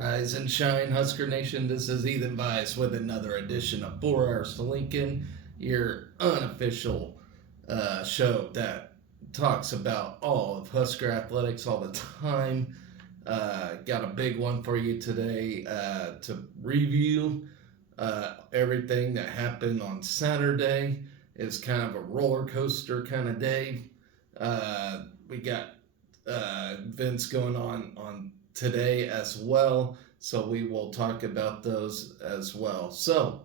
Rise and shine, Husker Nation. This is Ethan Vice with another edition of 4 Hours to Lincoln, your unofficial show that talks about all of Husker athletics all the time. Got a big one for you today to review everything that happened on Saturday. It's kind of a roller coaster kind of day. We got events going on today as well, so we will talk about those as well. So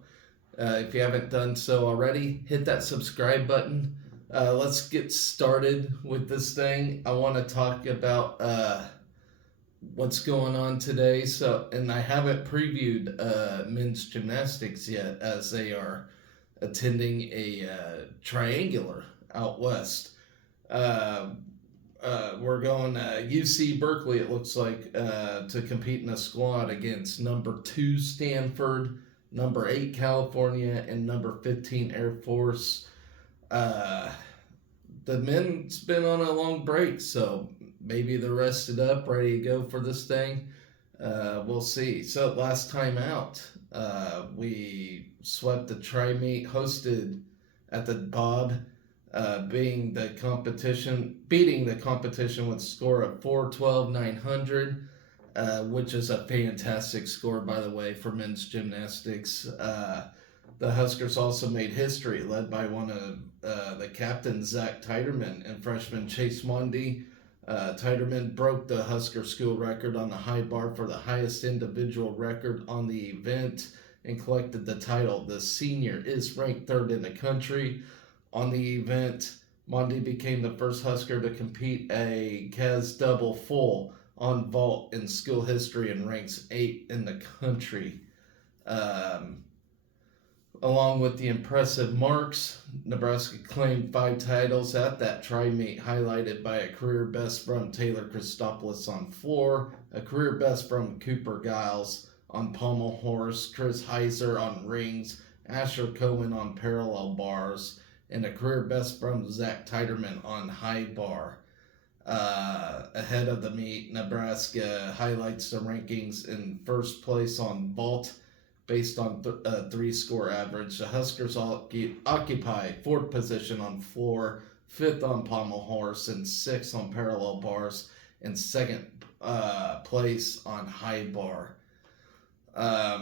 if you haven't done so already, hit that subscribe button. Let's get started with this thing. I want to talk about what's going on today. And I haven't previewed men's gymnastics yet, as they are attending a triangular out west. We're going UC Berkeley, it looks like, to compete in a squad against number 2 Stanford, number 8 California, and number 15 Air Force. The men's been on a long break, so maybe they're rested up, ready to go for this thing. We'll see. So last time out, we swept the tri-meet hosted at the Bob, beating the competition with a score of 412,900, which is a fantastic score, by the way, for men's gymnastics. The Huskers also made history, led by one of the captains, Zach Teiderman, and freshman Chase Mondy. Teiderman broke the Husker school record on the high bar for the highest individual record on the event and collected the title. The senior is ranked 3rd in the country. On the event, Mondy became the first Husker to compete a Kaz double full on vault in school history and ranks 8 in the country. Along with the impressive marks, Nebraska claimed 5 titles at that tri-meet, highlighted by a career best from Taylor Christopoulos on floor, a career best from Cooper Giles on pommel horse, Chris Heiser on rings, Asher Cohen on parallel bars, and a career best from Zach Teiderman on high bar. Ahead of the meet, Nebraska highlights the rankings in first place on vault based on 3-score average. The Huskers occupy 4th position on floor, 5th on pommel horse, and 6th on parallel bars, and 2nd place on high bar.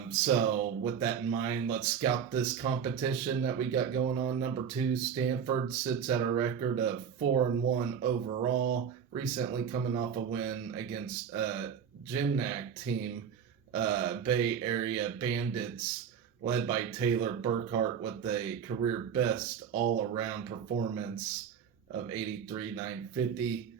So with that in mind, let's scout this competition that we got going on. Number 2, Stanford, sits at a record of 4-1 overall, recently coming off a win against Gymnac team, Bay Area Bandits, led by Taylor Burkhart with a career best all-around performance of 83,950.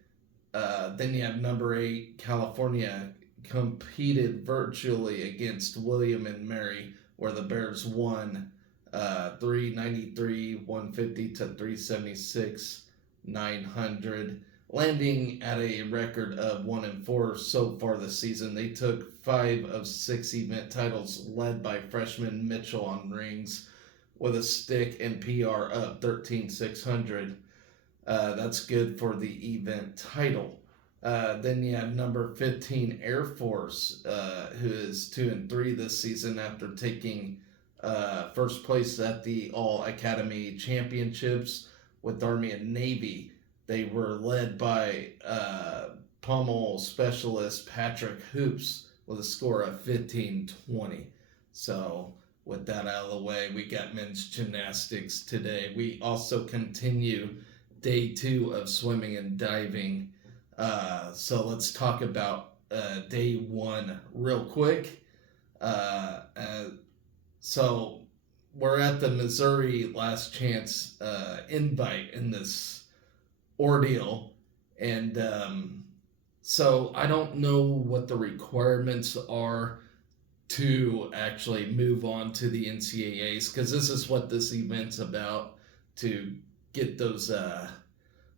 Then you have number 8, California, competed virtually against William and Mary, where the Bears won 393, 150 to 376, 900, landing at a record of 1-4 so far this season. They took 5 of 6 event titles, led by freshman Mitchell on rings with a stick and PR of 13,600. That's good for the event title. Then you have number 15 Air Force, who is 2-3 this season after taking first place at the All Academy Championships with Army and Navy. They were led by pommel specialist Patrick Hoops with a score of 1520. So with that out of the way, we got men's gymnastics today. We also continue day 2 of swimming and diving. So let's talk about day 1 real quick. So we're at the Missouri Last Chance invite in this ordeal, and so I don't know what the requirements are to actually move on to the NCAAs, because this is what this event's about, to get those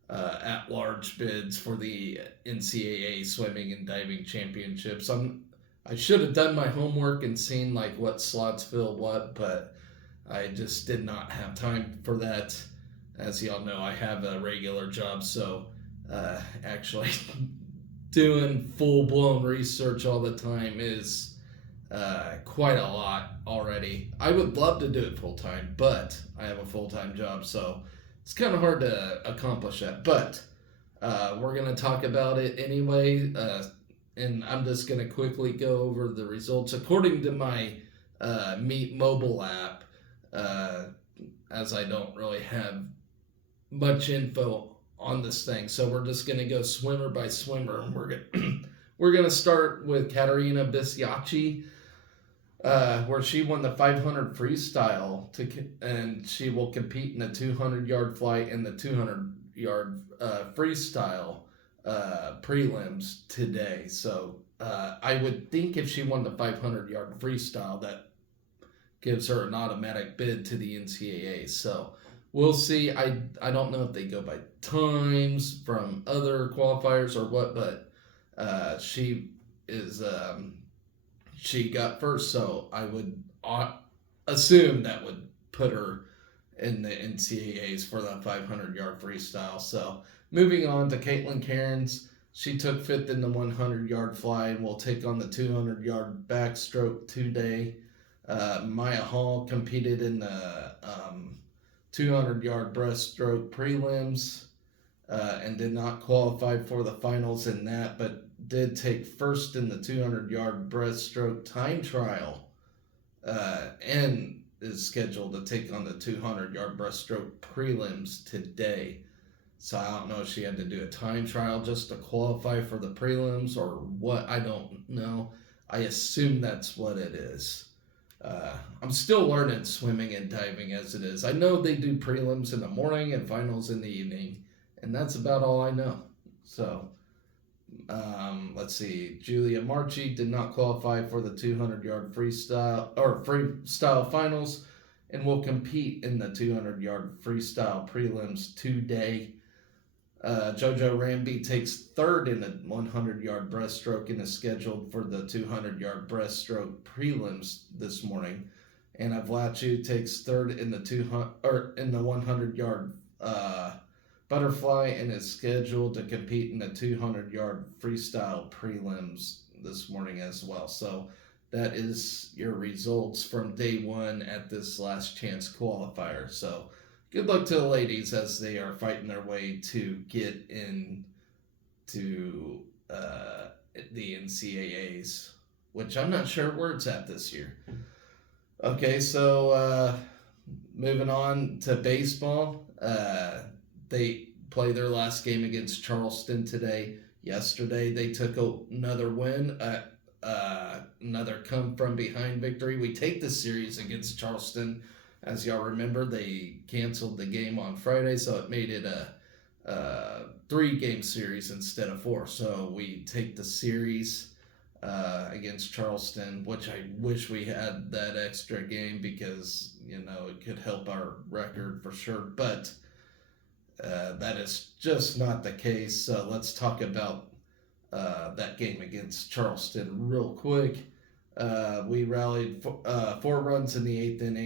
at-large bids for the NCAA swimming and diving championships. I should have done my homework and seen like what slots fill what, but I just did not have time for that. As y'all know, I have a regular job, so actually doing full-blown research all the time is quite a lot already. I would love to do it full-time, but I have a full-time job, so it's kind of hard to accomplish that. But we're going to talk about it anyway, and I'm just going to quickly go over the results. According to my Meet mobile app, as I don't really have much info on this thing, so we're just going to go swimmer by swimmer, and we're going to start with Katerina Bisiacci, where she won the 500 freestyle, and she will compete in the 200-yard flight and the 200-yard freestyle prelims today. So I would think if she won the 500-yard freestyle, that gives her an automatic bid to the NCAA. So we'll see. I don't know if they go by times from other qualifiers or what, but she is she got first, so I would assume that would put her in the NCAAs for that 500-yard freestyle. So moving on to Caitlin Cairns, she took fifth in the 100-yard fly and will take on the 200-yard backstroke today. Maya Hall competed in the 200-yard breaststroke prelims and did not qualify for the finals in that, but did take first in the 200-yard breaststroke time trial and is scheduled to take on the 200-yard breaststroke prelims today. So I don't know if she had to do a time trial just to qualify for the prelims or what. I don't know. I assume that's what it is. I'm still learning swimming and diving as it is. I know they do prelims in the morning and finals in the evening, and that's about all I know. So, let's see. Julia Marchi did not qualify for the 200-yard freestyle finals and will compete in the 200-yard freestyle prelims today. JoJo Ramby takes third in the 100-yard breaststroke and is scheduled for the 200-yard breaststroke prelims this morning. Anna Vlachu takes third in the 100-yard butterfly and is scheduled to compete in the 200-yard freestyle prelims this morning as well. So that is your results from day one at this last chance qualifier. So good luck to the ladies as they are fighting their way to get into the NCAAs, which I'm not sure where it's at this year. Okay, so moving on to baseball. They play their last game against Charleston today. Yesterday, they took another win, another come-from-behind victory. We take the series against Charleston. As y'all remember, they canceled the game on Friday, so it made it a 3-game series instead of 4. So we take the series against Charleston, which I wish we had that extra game because, it could help our record for sure. But that is just not the case. So let's talk about that game against Charleston real quick. We rallied 4 runs in the 8th and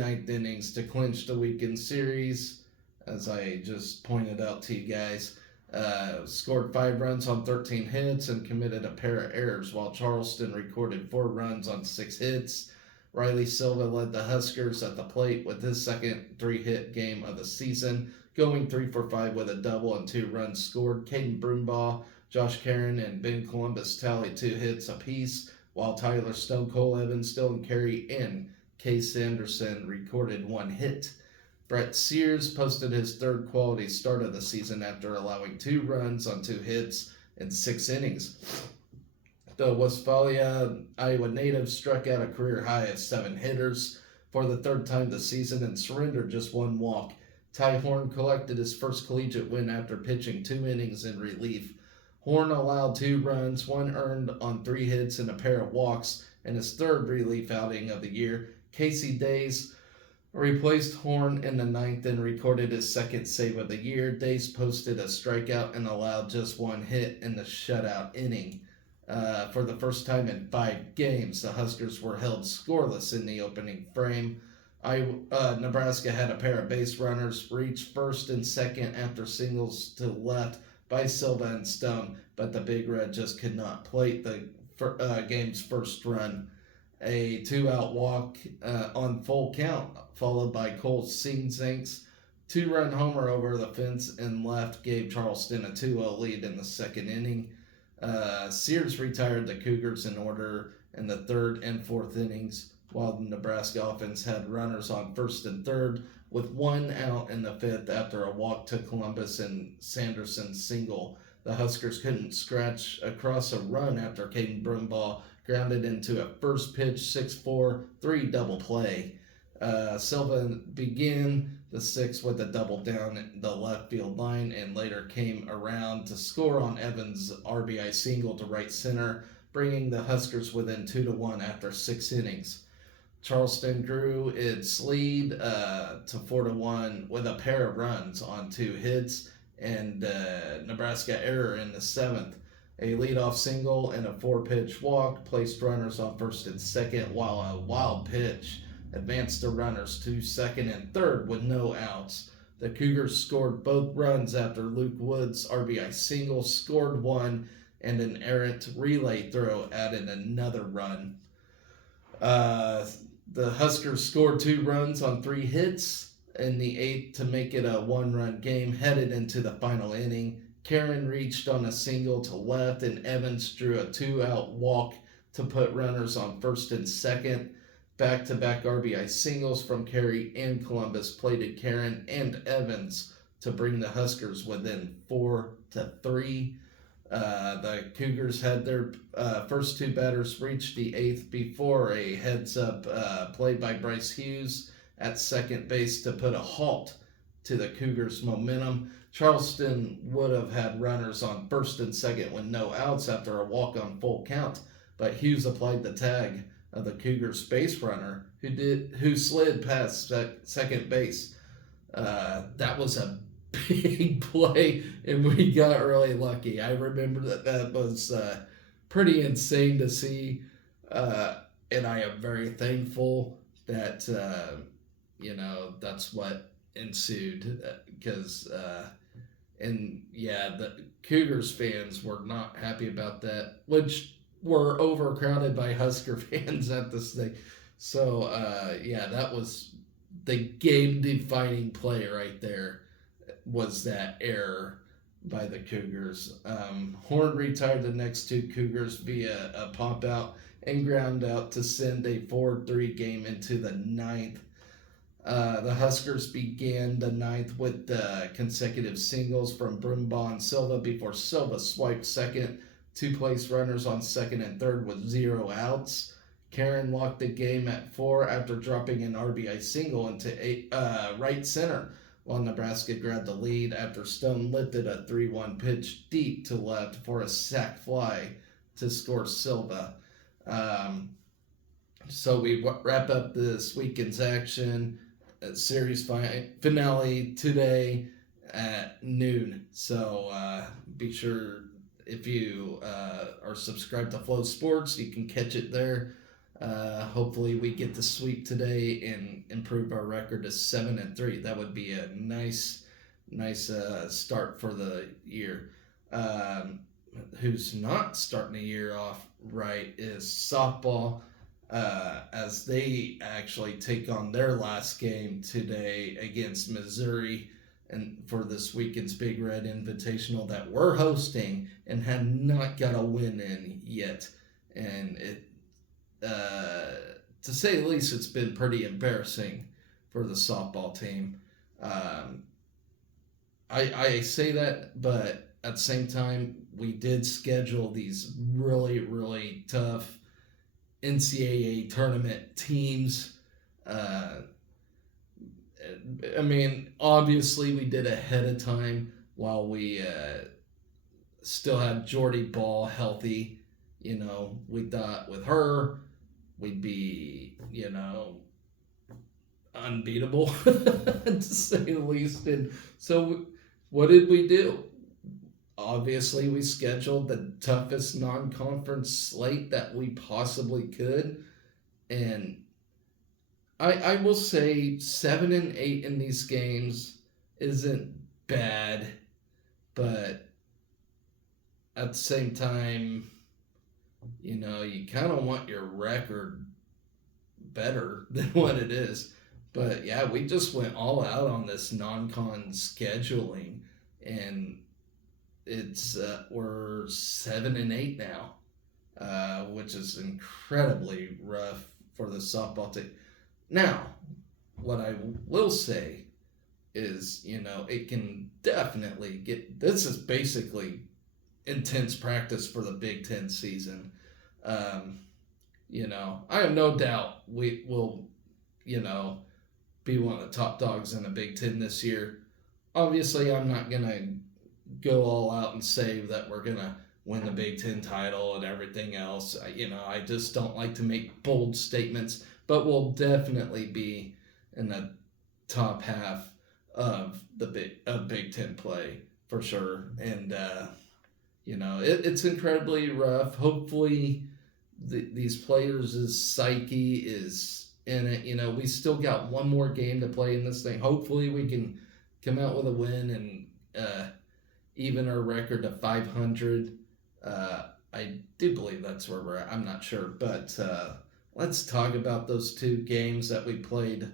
9th innings to clinch the weekend series, as I just pointed out to you guys. Scored 5 runs on 13 hits and committed a pair of errors, while Charleston recorded 4 runs on 6 hits. Riley Silva led the Huskers at the plate with his second 3-hit game of the season, going 3 for 5 with a double and 2 runs scored. Caden Broombaugh, Josh Karen, and Ben Columbus tallied 2 hits apiece, while Tyler Stone Cold Evans, Dylan Carey, and Case Anderson recorded 1 hit. Brett Sears posted his 3rd quality start of the season after allowing 2 runs on 2 hits in 6 innings. The Westphalia, Iowa native struck out a career high of 7 hitters for the 3rd time this season and surrendered just 1 walk. Ty Horn collected his first collegiate win after pitching 2 innings in relief. Horn allowed 2 runs, 1 earned on 3 hits and a pair of walks in his 3rd relief outing of the year. Casey Days replaced Horn in the 9th and recorded his 2nd save of the year. Days posted a strikeout and allowed just 1 hit in the shutout inning. For the first time in 5 games, the Huskers were held scoreless in the opening frame. Nebraska had a pair of base runners reach first and second after singles to left by Silva and Stone. but the Big Red just could not plate the game's first run. A two-out walk on full count, followed by Cole Sink's two-run homer over the fence and left gave Charleston a 2-0 lead in the second inning. Sears retired the Cougars in order in the third and fourth innings, while the Nebraska offense had runners on first and third with one out in the fifth after a walk to Columbus and Sanderson's single. The Huskers couldn't scratch across a run after Caden Brumbaugh grounded into a first pitch 6-4 3 double play. Silva began the sixth with a double down the left field line and later came around to score on Evans' RBI single to right center, bringing the Huskers within 2-1 after 6 innings. Charleston grew its lead to 4-1 with a pair of runs on 2 hits and Nebraska error in the seventh. A leadoff single and a 4-pitch walk placed runners on first and second, while a wild pitch advanced the runners to second and third with no outs. The Cougars scored both runs after Luke Wood's RBI single scored one, and an errant relay throw added another run. The Huskers scored 2 runs on 3 hits in the eighth to make it a 1-run game headed into the final inning. Karen reached on a single to left, and Evans drew a 2-out walk to put runners on first and second. Back-to-back RBI singles from Carey and Columbus plated Karen and Evans to bring the Huskers within 4-3. The Cougars had their first 2 batters reach the eighth before a heads-up play by Bryce Hughes at second base to put a halt to the Cougars' momentum. Charleston would have had runners on first and second with no outs after a walk on full count, but Hughes applied the tag of the Cougars' base runner who slid past second base. That was a big play, and we got really lucky. I remember that was pretty insane to see, and I am very thankful that that's what ensued, because the Cougars fans were not happy about that, which were overcrowded by Husker fans at this thing. So that was the game-defining play right there, was that error by the Cougars. Horn retired the next 2 Cougars via a pop-out and ground out to send a 4-3 game into the ninth. The Huskers began the ninth with consecutive singles from Brumbaugh and Silva before Silva swiped second. 2 place runners on second and third with 0 outs. Karen locked the game at 4 after dropping an RBI single into right center, while Nebraska grabbed the lead after Stone lifted a 3-1 pitch deep to left for a sac fly to score Silva. So we wrap up this weekend's action. Series finale today at noon. So be sure, if you are subscribed to Flow Sports, you can catch it there. Hopefully we get the sweep today and improve our record to 7-3. That would be a nice start for the year. Who's not starting the year off right is softball, as they actually take on their last game today against Missouri, and for this weekend's Big Red Invitational that we're hosting and have not got a win in yet. And it, to say the least, it's been pretty embarrassing for the softball team. I say that, but at the same time, we did schedule these really, really tough NCAA tournament teams. Obviously we did ahead of time while we still had Jordy Ball healthy. We thought with her we'd be, unbeatable, to say the least. And so what did we do? Obviously, we scheduled the toughest non-conference slate that we possibly could. And I will say 7-8 in these games isn't bad, but at the same time, you kind of want your record better than what it is. But yeah, we just went all out on this non-con scheduling, and it's we're 7-8 now, which is incredibly rough for the softball team. Now, what I will say is, it can definitely get. This is basically intense practice for the Big Ten season. Um, I have no doubt we will, be one of the top dogs in the Big Ten this year. Obviously, I'm not gonna go all out and say that we're gonna win the Big Ten title and everything else. I just don't like to make bold statements, but we'll definitely be in the top half of the Big Ten play for sure. And it's incredibly rough. Hopefully, these players' psyche is in it. We still got one more game to play in this thing. Hopefully, we can come out with a win and even our record to 500. I do believe that's where we're at. I'm not sure, but let's talk about those two games that we played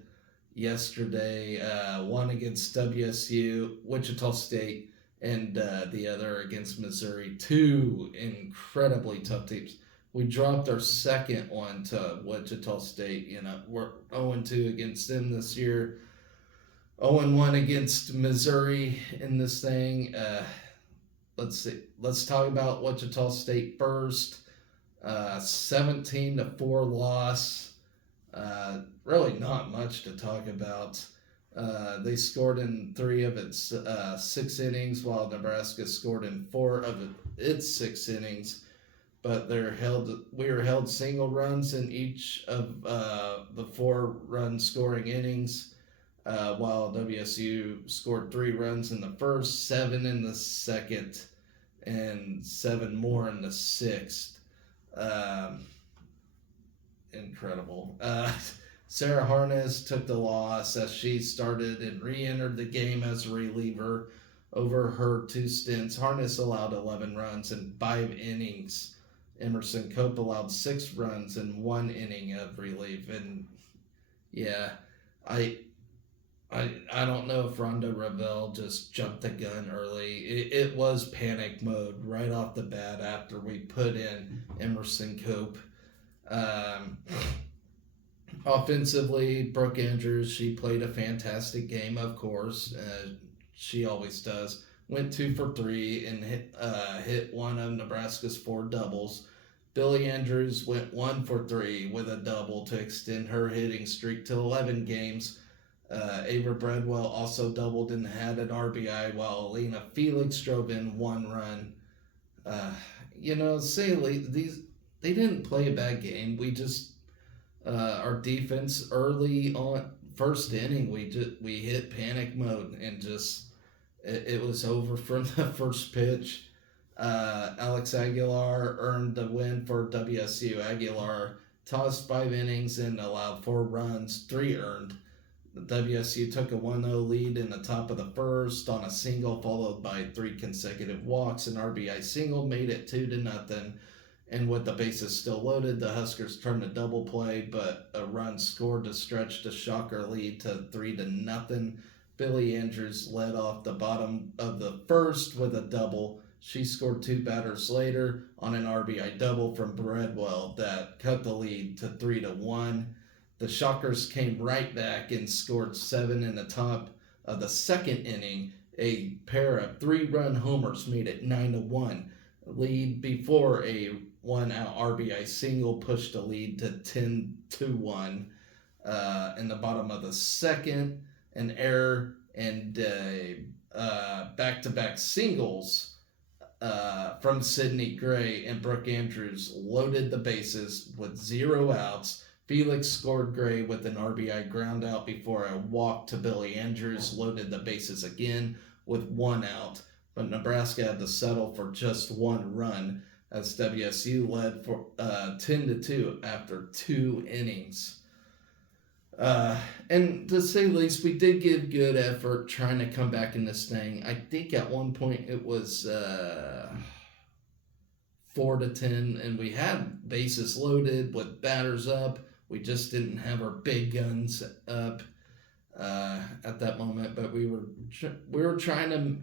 yesterday. One against WSU, Wichita State, and the other against Missouri. Two incredibly tough teams. We dropped our second one to Wichita State. We're 0-2 against them this year. 0-1 against Missouri in this thing. Let's see. Let's talk about Wichita State first. 17-4 loss. Really not much to talk about. They scored in 3 of its 6 innings, while Nebraska scored in 4 of its 6 innings. But we were held single runs in each of the 4 run scoring innings, while WSU scored 3 runs in the first, 7 in the second, and 7 more in the 6th. Incredible. Sarah Harness took the loss as she started and re-entered the game as a reliever over her 2 stints. Harness allowed 11 runs in 5 innings. Emerson Cope allowed 6 runs in 1 inning of relief. And yeah, I don't know if Rhonda Revelle just jumped the gun early. It was panic mode right off the bat after we put in Emerson Cope. Offensively, Brooke Andrews, she played a fantastic game, of course. She always does. Went 2 for 3 and hit one of Nebraska's 4 doubles. Billy Andrews went 1 for 3 with a double to extend her hitting streak to 11 games. Ava Bradwell also doubled and had an RBI, while Alina Felix drove in 1 run. They didn't play a bad game. We just our defense early on first inning we hit panic mode and just it was over from the first pitch. Alex Aguilar earned the win for WSU. Aguilar tossed 5 innings and allowed 4 runs, 3 earned. WSU took a 1-0 lead in the top of the first on a single, followed by 3 consecutive walks. An RBI single made it 2-0. And with the bases still loaded, the Huskers turned a double play, but a run scored to stretch the Shocker lead to 3-0. Billy Andrews led off the bottom of the first with a double. She scored 2 batters later on an RBI double from Bradwell that cut the lead to 3-1. The Shockers came right back and scored 7 in the top of the second inning. A pair of 3-run homers made it 9-1 lead before a 1-out RBI single pushed the lead to 10-1. In the bottom of the second, an error and back-to-back singles from Sydney Gray and Brooke Andrews loaded the bases with 0 outs. Felix scored Gray with an RBI ground out before a walk to Billy Andrews loaded the bases again with 1 out. But Nebraska had to settle for just 1 run as WSU led for 10-2 after 2 innings. And to say the least, we did give good effort trying to come back in this thing. I think at one point it was 4-10, and we had bases loaded with batters up. We just didn't have our big guns up at that moment, but we were trying to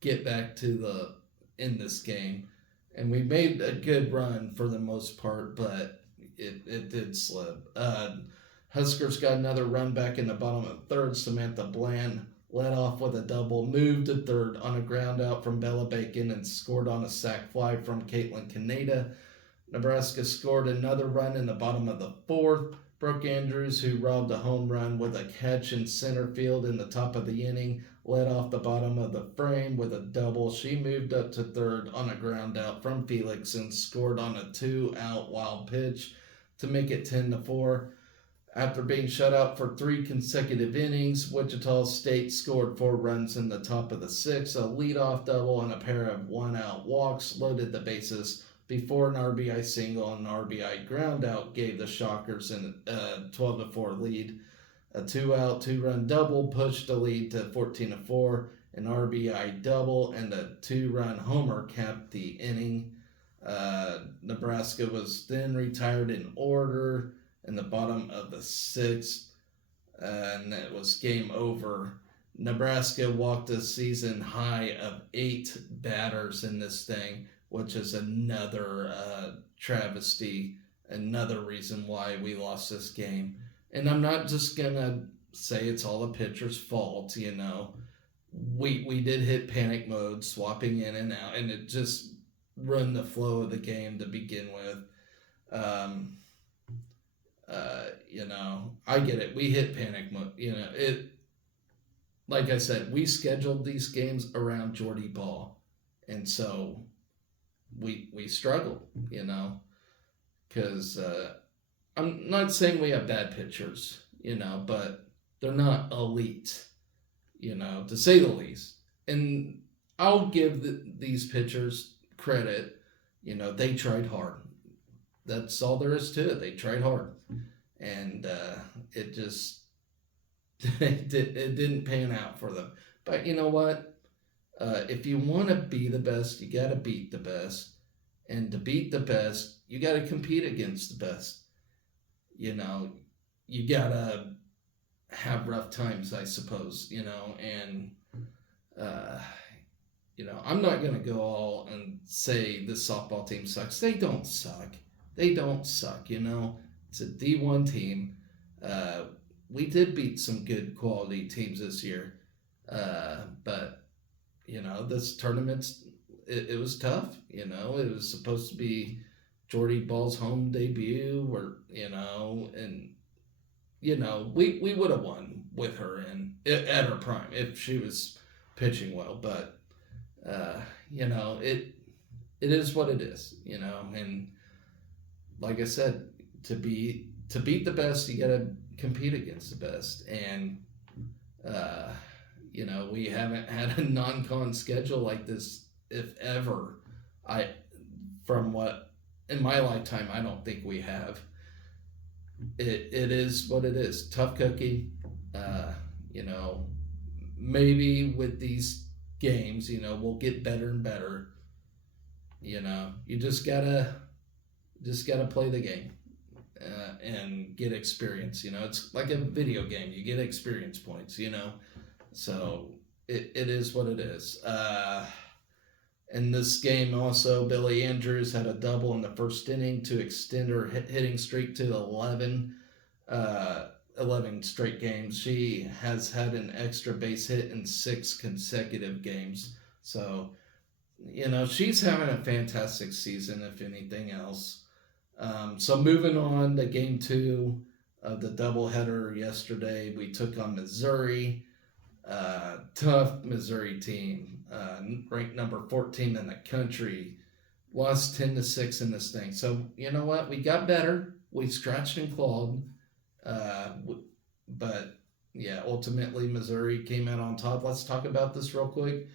get back to the in this game, and we made a good run for the most part, but it did slip. Huskers got another run back in the bottom of the third. Samantha Bland led off with a double, moved to third on a ground out from Bella Bacon, and scored on a sac fly from Caitlin Kaneda. Nebraska scored another run in the bottom of the fourth. Brooke Andrews, who robbed a home run with a catch in center field in the top of the inning, led off the bottom of the frame with a double. She moved up to third on a ground out from Felix and scored on a 2-out wild pitch to make it 10-4. After being shut out for 3 consecutive innings, Wichita State scored 4 runs in the top of the 6th. A leadoff double and a pair of 1-out walks loaded the bases before an RBI single and an RBI ground out gave the Shockers a 12-4 lead. A 2-out, 2-run double pushed the lead to 14-4. An RBI double and a 2-run homer capped the inning. Nebraska was then retired in order in the bottom of the 6th, and it was game over. Nebraska walked a season high of 8 batters in this thing, which is another travesty, another reason why we lost this game. And I'm not just going to say it's all the pitcher's fault, you know. We did hit panic mode, swapping in and out, and it just ruined the flow of the game to begin with. You know, I get it. We hit panic mode. You know, like I said, we scheduled these games around Jordy Ball. And so we struggled, you know, because I'm not saying we have bad pitchers, you know, but they're not elite, you know, to say the least. And I'll give these pitchers credit. You know, they tried hard. That's all there is to it. They tried hard. And it just it didn't pan out for them. But you know what? If you want to be the best, you got to beat the best. And to beat the best, you got to compete against the best. You know, you got to have rough times, I suppose, you know. And, you know, I'm not going to go all and say this softball team sucks. They don't suck. They don't suck, you know. It's a D1 team. We did beat some good quality teams this year. But, you know, this tournament's, it was tough, you know. It was supposed to be Jordy Ball's home debut, or, you know, and, you know, we would have won with her at her prime if she was pitching well. But, you know, it is what it is, you know. And like I said, to beat the best, you got to compete against the best. And, you know, we haven't had a non-con schedule like this, if ever. From what, in my lifetime, I don't think we have. It is what it is. Tough cookie. You know, maybe with these games, you know, we'll get better and better. You know, you just gotta play the game. And get experience, you know. It's like a video game. You get experience points, you know. So it is what it is. In this game also, Billy Andrews had a double in the first inning to extend her hitting streak to 11 straight games. She has had an extra base hit in 6 consecutive games. So, you know, she's having a fantastic season, if anything else. So moving on to game 2 of the doubleheader yesterday, we took on Missouri. Tough Missouri team, ranked number 14 in the country, lost 10-6 in this thing. So you know what? We got better. We scratched and clawed, but yeah, ultimately Missouri came out on top. Let's talk about this real quick.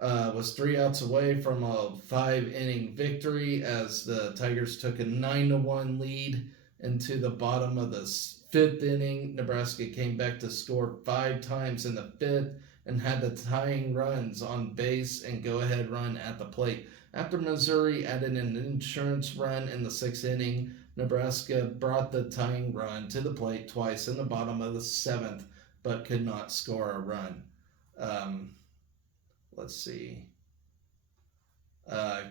Was 3 outs away from a 5-inning victory as the Tigers took a 9-1 lead into the bottom of the 5th inning. Nebraska came back to score 5 times in the 5th and had the tying runs on base and go-ahead run at the plate. After Missouri added an insurance run in the sixth inning, Nebraska brought the tying run to the plate twice in the bottom of the seventh, but could not score a run. Let's see.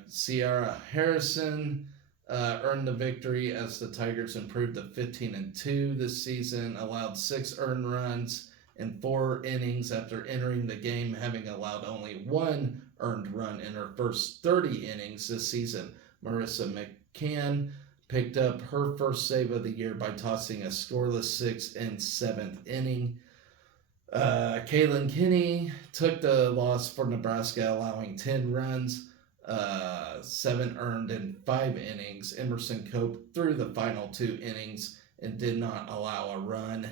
Sierra Harrison earned the victory as the Tigers improved to 15-2 this season, allowed 6 earned runs in 4 innings after entering the game, having allowed only 1 earned run in her first 30 innings this season. Marissa McCann picked up her first save of the year by tossing a scoreless 6th and 7th inning. Kaylin Kinney took the loss for Nebraska, allowing 10 runs, 7 earned in 5 innings. Emerson Cope threw the final 2 innings and did not allow a run.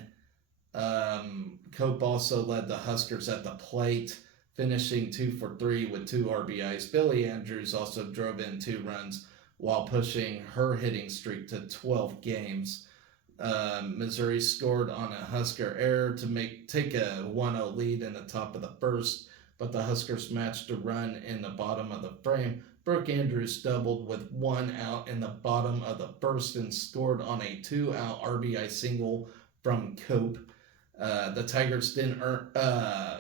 Cope also led the Huskers at the plate, finishing 2 for 3 with 2 RBIs. Billy Andrews also drove in 2 runs while pushing her hitting streak to 12 games. Missouri scored on a Husker error to take a 1-0 lead in the top of the first, but the Huskers matched a run in the bottom of the frame. Brooke Andrews doubled with 1 out in the bottom of the first and scored on a 2-out RBI single from Cope. The Tigers then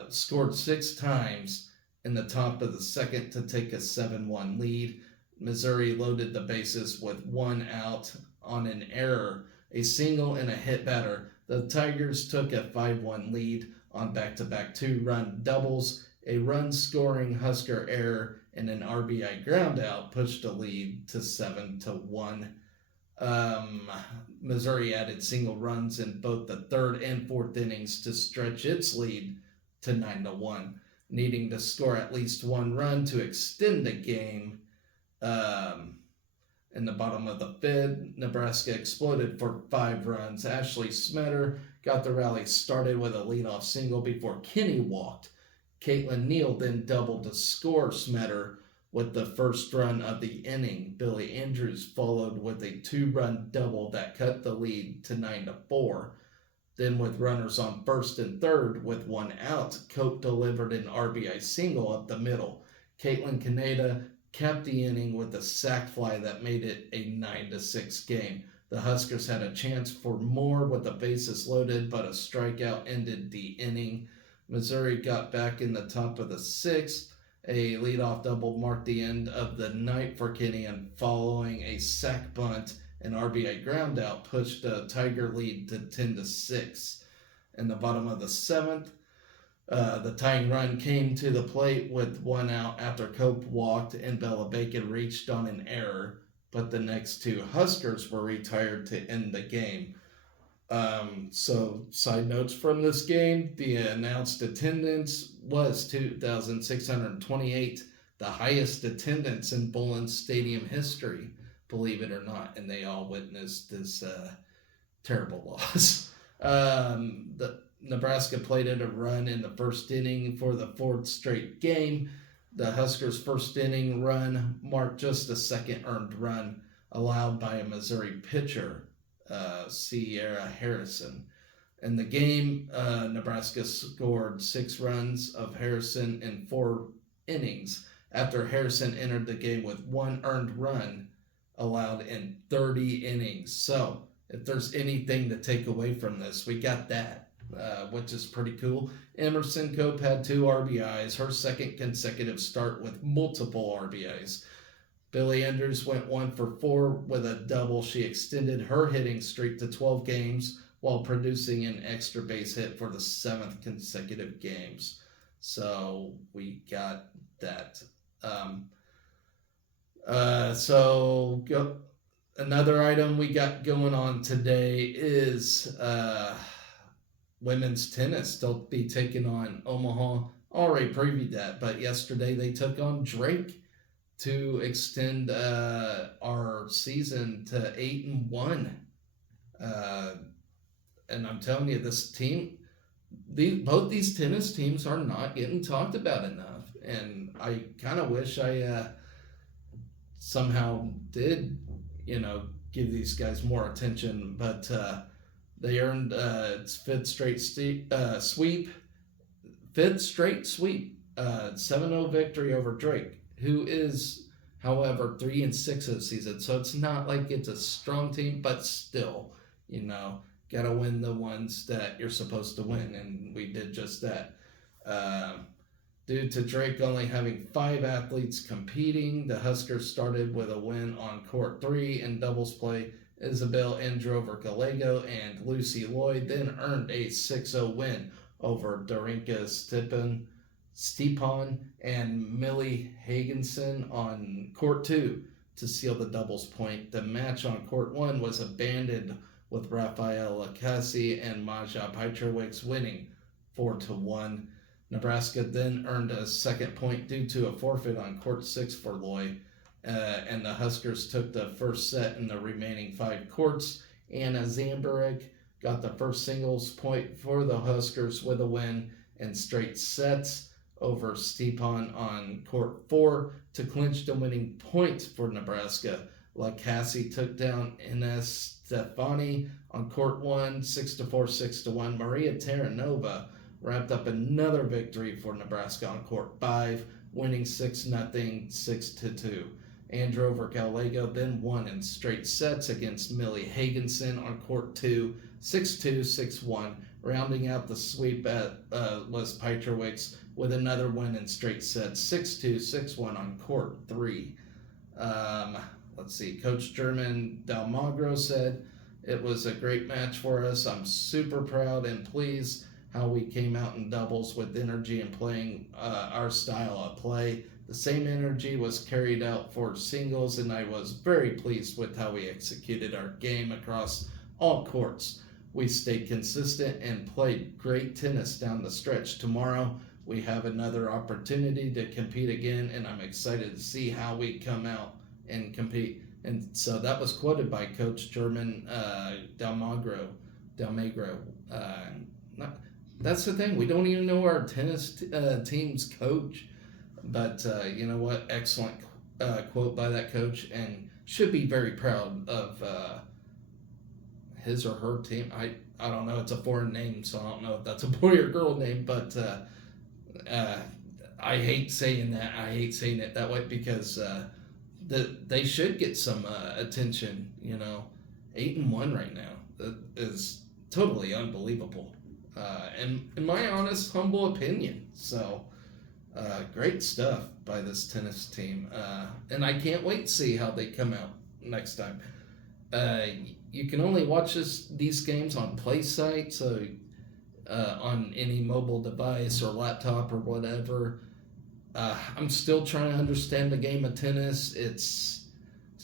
scored 6 times in the top of the second to take a 7-1 lead. Missouri loaded the bases with 1 out on an error, a single and a hit batter. The Tigers took a 5-1 lead on back-to-back 2-run doubles. A run-scoring Husker error and an RBI groundout pushed the lead to 7-1. Missouri added single runs in both the third and fourth innings to stretch its lead to 9-1, needing to score at least 1 run to extend the game. In the bottom of the fifth, Nebraska exploded for 5 runs. Ashley Smetter got the rally started with a leadoff single before Kinney walked. Caitlin Neal then doubled to score Smetter with the first run of the inning. Billy Andrews followed with a 2-run double that cut the lead to 9-4. Then with runners on first and third with 1 out, Cope delivered an RBI single up the middle. Caitlin Caneda capped the inning with a sac fly that made it a 9-6 game. The Huskers had a chance for more with the bases loaded, but a strikeout ended the inning. Missouri got back in the top of the 6th. A leadoff double marked the end of the night for Kinney, and following a sac bunt and RBI groundout pushed the Tiger lead to 10-6. In the bottom of the 7th, the tying run came to the plate with 1 out after Cope walked and Bella Bacon reached on an error, but the next 2 Huskers were retired to end the game. So side notes from this game, the announced attendance was 2,628, the highest attendance in Bullen Stadium history, believe it or not, and they all witnessed this terrible loss. The Nebraska plated a run in the first inning for the 4th straight game. The Huskers' first inning run marked just the second earned run allowed by a Missouri pitcher, Sierra Harrison. In the game, Nebraska scored 6 runs of Harrison in 4 innings after Harrison entered the game with 1 earned run allowed in 30 innings. So if there's anything to take away from this, we got that. Which is pretty cool. Emerson Cope had 2 RBIs, her second consecutive start with multiple RBIs. Billy Andrews went 1 for 4 with a double. She extended her hitting streak to 12 games while producing an extra base hit for the 7th consecutive games. So we got that. Another item we got going on today is women's tennis. They'll be taking on Omaha. Already previewed that, but yesterday they took on Drake to extend our season to 8-1. And I'm telling you, this team, both these tennis teams are not getting talked about enough. And I kind of wish I somehow did, give these guys more attention, but they earned its 5th straight sweep. 7-0 victory over Drake, who However, 3-6 of the season, so it's not like it's a strong team, but still, gotta win the ones that you're supposed to win, and we did just that. Due to Drake only having 5 athletes competing, the Huskers started with a win on court 3 in doubles play. Isabel Androver Gallego and Lucy Lloyd then earned a 6-0 win over Darinka Stepan and Millie Hagenson on court 2 to seal the doubles point. The match on court 1 was abandoned with Rafaela Cassie and Maja Petrowicz winning 4-1. Nebraska then earned a second point due to a forfeit on court 6 for Lloyd, and the Huskers took the first set in the remaining 5 courts. Anna Zambarek got the first singles point for the Huskers with a win in straight sets over Stepan on court 4 to clinch the winning point for Nebraska. LaCassie took down Ines Stefani on court 1, 6-4, 6-1. Maria Terranova wrapped up another victory for Nebraska on court 5, winning 6-0, 6-2. Androver Gallego then won in straight sets against Millie Hagenson on court 2, 6-2, 6-1. Rounding out the sweep was Petrowicz with another win in straight sets, 6-2, 6-1 on court 3. Coach German Dalmagro said, "It was a great match for us. I'm super proud and pleased how we came out in doubles with energy and playing our style of play. The same energy was carried out for singles, and I was very pleased with how we executed our game across all courts. We stayed consistent and played great tennis down the stretch. Tomorrow, we have another opportunity to compete again, and I'm excited to see how we come out and compete." And so that was quoted by Coach German Dalmagro. That's the thing. We don't even know our tennis team's coach. But you know what? Excellent quote by that coach, and should be very proud of his or her team. I don't know. It's a foreign name, so I don't know if that's a boy or girl name. But I hate saying that. I hate saying it that way because they should get some attention. 8-1 right now. That is totally unbelievable. In my honest, humble opinion. So. Great stuff by this tennis team, and I can't wait to see how they come out next time. You can only watch these games on PlaySite, so on any mobile device or laptop or whatever. I'm still trying to understand the game of tennis. It's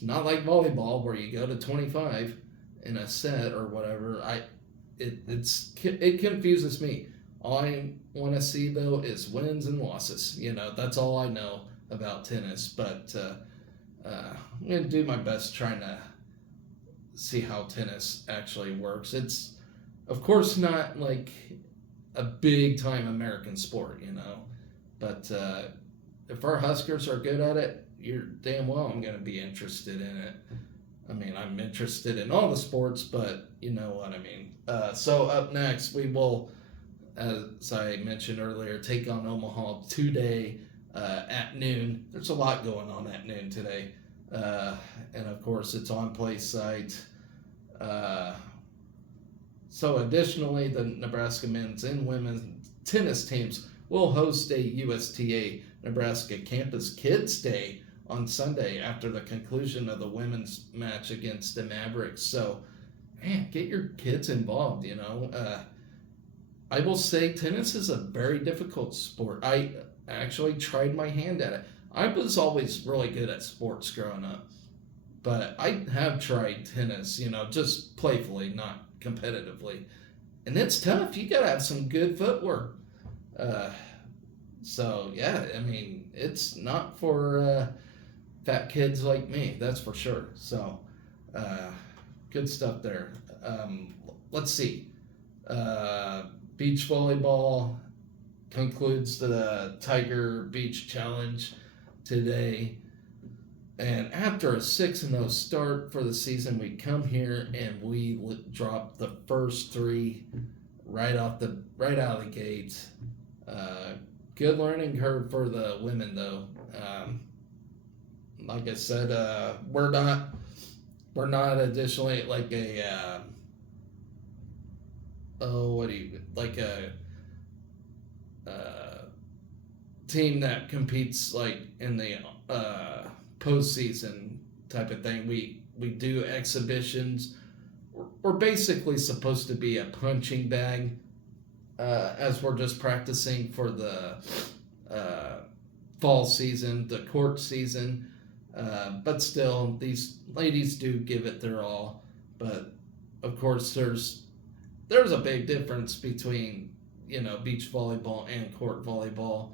not like volleyball where you go to 25 in a set or whatever. It confuses me. All I want to see, though, is wins and losses. That's all I know about tennis. But I'm going to do my best trying to see how tennis actually works. It's, of course, not like a big-time American sport, But if our Huskers are good at it, you're damn well I'm going to be interested in it. I mean, I'm interested in all the sports, but you know what I mean. So up next, we will, as I mentioned earlier, take on Omaha today at noon. There's a lot going on at noon today. And of course, it's on PlaySite. So additionally, the Nebraska men's and women's tennis teams will host a USTA Nebraska Campus Kids Day on Sunday after the conclusion of the women's match against the Mavericks. So, man, get your kids involved, I will say tennis is a very difficult sport. I actually tried my hand at it. I was always really good at sports growing up, but I have tried tennis, just playfully, not competitively. And it's tough. You got to have some good footwork. So, yeah, I mean, it's not for fat kids like me, that's for sure. So, good stuff there. Let's see. Beach volleyball concludes the Tiger Beach Challenge today. And after a 6-0 start for the season, we come here and we drop the first 3 right out of the gate. Good learning curve for the women, though. like I said, we're not additionally like a oh, what do you like a uh, team that competes like in the postseason type of thing. We do exhibitions. We're basically supposed to be a punching bag as we're just practicing for the uh, fall season, the court season. But still, these ladies do give it their all. But of course, there's a big difference between beach volleyball and court volleyball.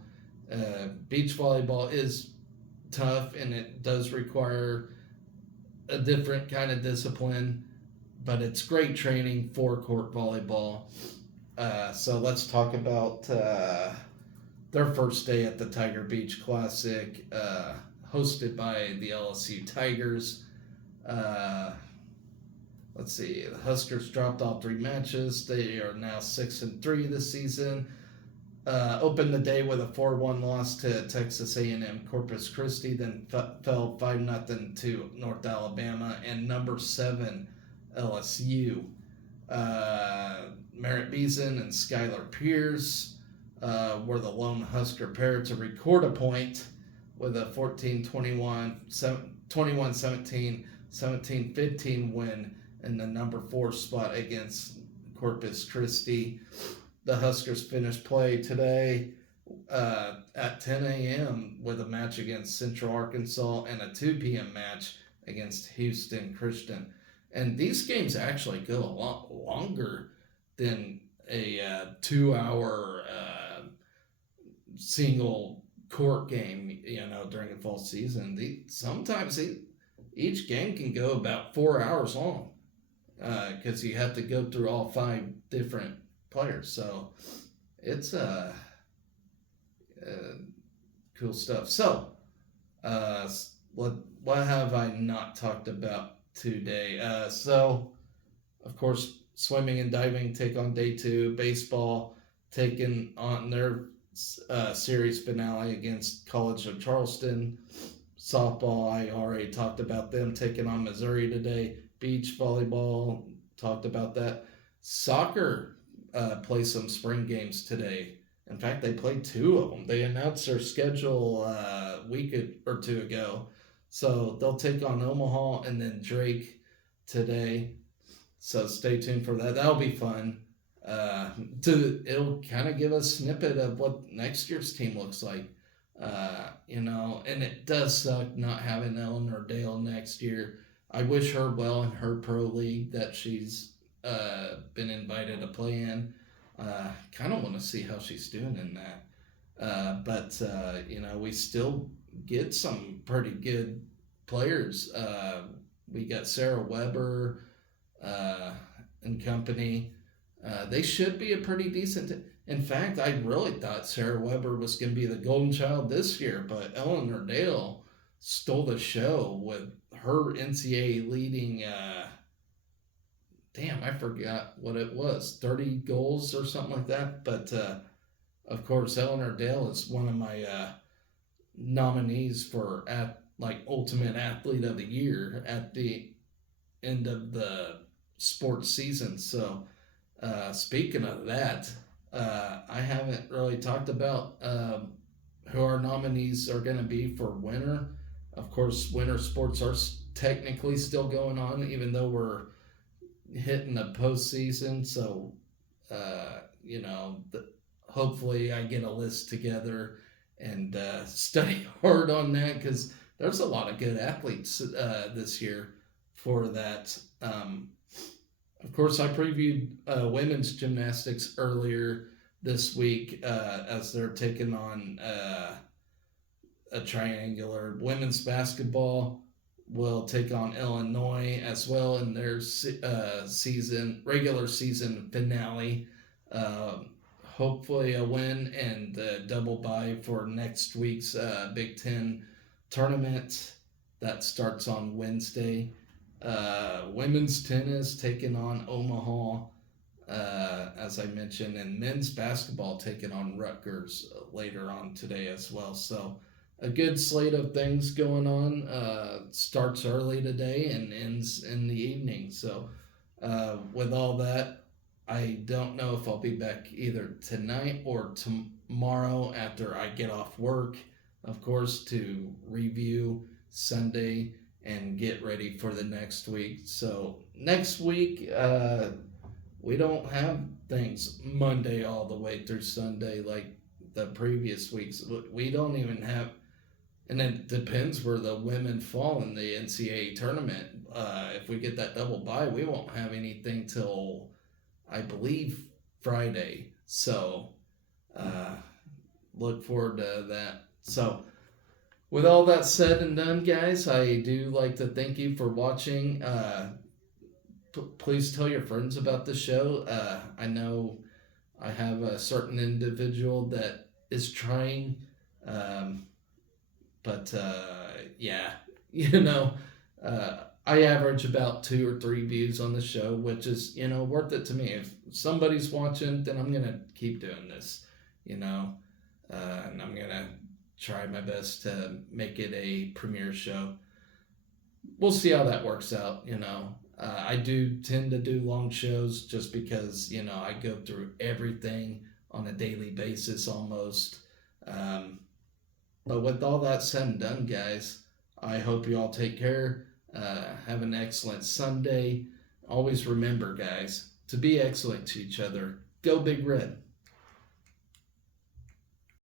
Beach volleyball is tough and it does require a different kind of discipline, but it's great training for court volleyball. So let's talk about their first day at the Tiger Beach Classic, hosted by the LSU Tigers. Uh, let's see, the Huskers dropped all 3 matches. They are now 6-3 this season. Opened the day with a 4-1 loss to Texas A&M Corpus Christi, then fell 5-0 to North Alabama and number 7 LSU. Merritt Beason and Skylar Pierce were the lone Husker pair to record a point with a 14-21, 21-17, 17-15 win in the number 4 spot against Corpus Christi. The Huskers finished play today at 10 a.m. with a match against Central Arkansas and a 2 p.m. match against Houston Christian. And these games actually go a lot longer than a 2-hour single court game, during the fall season. Sometimes each game can go about 4 hours long because you have to go through all 5 different players. So it's cool stuff. So what have I not talked about today? So of course, swimming and diving take on day 2. Baseball taking on their series finale against College of Charleston. Softball, I already talked about them taking on Missouri today. Beach volleyball, talked about that. Soccer play some spring games today. In fact, they played 2 of them. They announced their schedule a week or 2 ago. So they'll take on Omaha and then Drake today. So stay tuned for that. That'll be fun. It'll kind of give a snippet of what next year's team looks like. And it does suck not having Eleanor Dale next year. I wish her well in her pro league that she's been invited to play in. Kind of want to see how she's doing in that. But we still get some pretty good players. We got Sarah Weber and company. They should be a pretty decent. In fact, I really thought Sarah Weber was going to be the golden child this year, but Eleanor Dale stole the show with her NCAA leading. I forgot what it was, 30 goals or something like that. But of course, Eleanor Dale is one of my nominees for Ultimate Athlete of the Year at the end of the sports season. So speaking of that, I haven't really talked about who our nominees are going to be for winter. Of course, winter sports are technically still going on, even though we're hitting the postseason. So, hopefully I get a list together and study hard on that because there's a lot of good athletes this year for that. Of course, I previewed women's gymnastics earlier this week as they're taking on a triangular. Women's basketball will take on Illinois as well in their regular season finale. Hopefully a win and a double bye for next week's Big Ten tournament that starts on Wednesday. Women's tennis taking on Omaha, as I mentioned, and men's basketball taking on Rutgers later on today as well. So a good slate of things going on. Starts early today and ends in the evening. So, with all that, I don't know if I'll be back either tonight or tomorrow after I get off work, of course, to review Sunday and get ready for the next week. So, next week, we don't have things Monday all the way through Sunday like the previous weeks. We don't even have, and it depends where the women fall in the NCAA tournament. If we get that double bye, we won't have anything till, I believe, Friday. So uh, look forward to that. So with all that said and done, guys, I do like to thank you for watching. Please tell your friends about the show. I know I have a certain individual that is trying, um, but yeah, you know, I average about 2 or 3 views on the show, which is worth it to me. If somebody's watching, then I'm gonna keep doing this, you know, and I'm gonna try my best to make it a premiere show. We'll see how that works out. I do tend to do long shows just because I go through everything on a daily basis almost. Um, but with all that said and done, guys, I hope you all take care. Have an excellent Sunday. Always remember, guys, to be excellent to each other. Go Big Red.